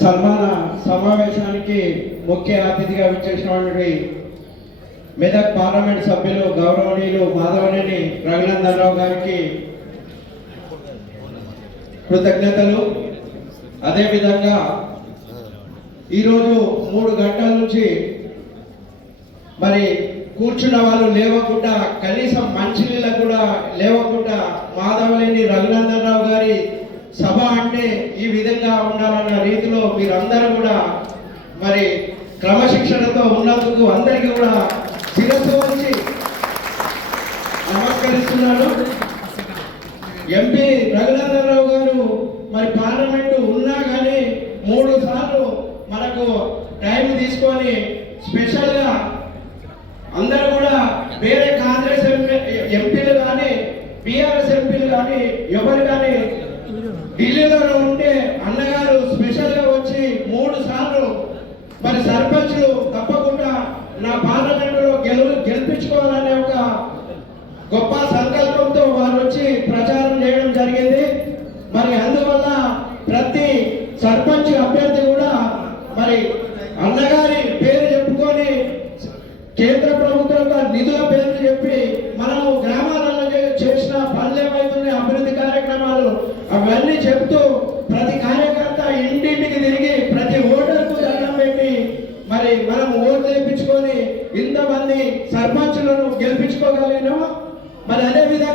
సన్మాన సమావేశానికి ముఖ్య అతిథిగా విచ్చేసినటువంటి మెదక్ పార్లమెంట్ సభ్యులు గౌరవనీయులు మాధవనేని రఘునందన్ రావు గారికి కృతజ్ఞతలు. అదేవిధంగా ఈరోజు మూడు గంటల నుంచి మరి కూర్చున్న వాళ్ళు లేవకుండా కనీసం మంచినీళ్ళ కూడా లేవకుండా మాధవలేని రఘునందన్ రావు గారి సభ అంటే ఈ విధంగా ఉండాలన్న రీతిలో మీరందరూ కూడా మరి క్రమశిక్షణతో ఉన్నందుకు అందరికీ కూడా శిరస్సు వచ్చి నమస్కరిస్తున్నాను. ఎంపీ రఘునందనరావు గారు మరి పార్లమెంటు ఉన్నా కానీ మూడు సార్లు మనకు టైం తీసుకొని స్పెషల్గా అందరూ కూడా వేరే కాంగ్రెస్ ఎంపీ ఎంపీలు కానీ బీఆర్ఎస్ ఎంపీలు కానీ ఎవరు కానీ ఢిల్లీలో ఉంటే అన్నగారు స్పెషల్గా వచ్చి మూడు సార్లు మరి సర్పంచ్లు తప్పకుండా నా పార్లమెంటులో గెలు గెలిపించుకోవాలనే ఒక గొప్ప సంకల్పంతో వారు వచ్చి ప్రచారం చేయడం జరిగింది. మరి అందువల్ల ప్రతి సర్పంచ్ అభ్యర్థి కూడా మరి అన్నగారి ప్రతి కార్యకర్త ఇంటింటికి తిరిగి ప్రతి ఓటర్కు దండం పెట్టి మరి మనం ఓటు తెప్పించుకొని ఇంతమంది సర్పంచులను గెలిపించుకోగలిగినాము? మరి అదే విధంగా